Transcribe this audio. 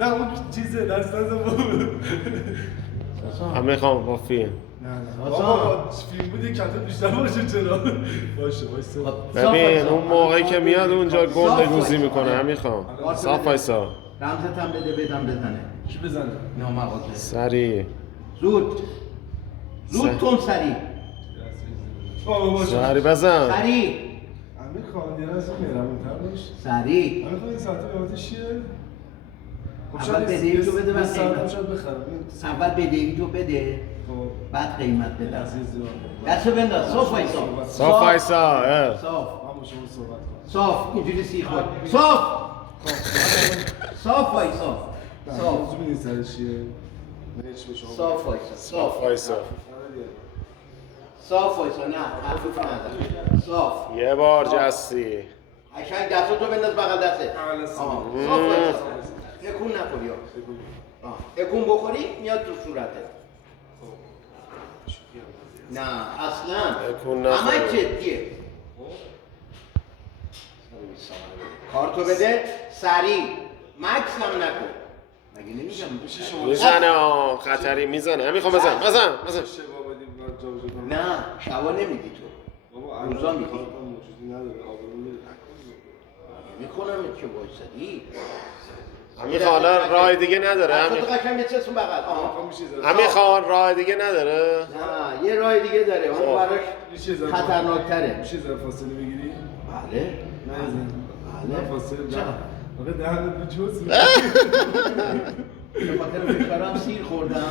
نه اون چیزه دست هم میخوام با فیلم. نه بابا فیلم بود یک کمتر بیشتر باشه چرا؟ باشه وایسا. ببین اون موقعی که میاد اونجا گنده گوزی میکنه هم میخوام. صاف وایسا. رمزت هم بده بدم بزنه. کی بزنه؟ نامغازه. سریع. زود کن سریع. سریع بزن. سریع. امیر خان یه راست مهربون‌تر باش. سریع. امیر خان این ساعت قیمتش چیه؟ اول بدهی تو بده بعد قیمت. شاید بخرم. اول بدهی تو بده بعد قیمت بده. دستو بنداز. صاف وایسا. صاف وایسا. صاف. من با شما صحبت کنم. صاف اینجوری سی خود. صاف. صاف وایسا. صاف. موضوع این سرش چیه؟ نهش به شما. صاف وایسا. صاف وایسا. صاف وایسا. نه حرفی نداره. صاف. یه بار جستی. قشنگ دستو بنداز بغل دسته. صاف وایسا. تکون نخوری ها. تکون بخوری میاد تو صورتت. نه اصلا. تکون نخوری. همه جدیه. کارتو بده سریع. مکس هم نکن. مگه نمیگم میزنه خطری میزنه. همین خواهم بزن. نه شبا نمیدی تو. روزا میدی. میکنم که وایسادی. همین خواهن راه دیگه نداره. خودت قشنگ بچسبون بغل. همین خواهن راه دیگه نداره. نه یه راه دیگه داره. اون براش خطرناکتره. میشه زر فاصله بگیری؟ بله. نه فاصله نه. آقا دهنت به جوز. به خاطر فشارم سیر خوردم.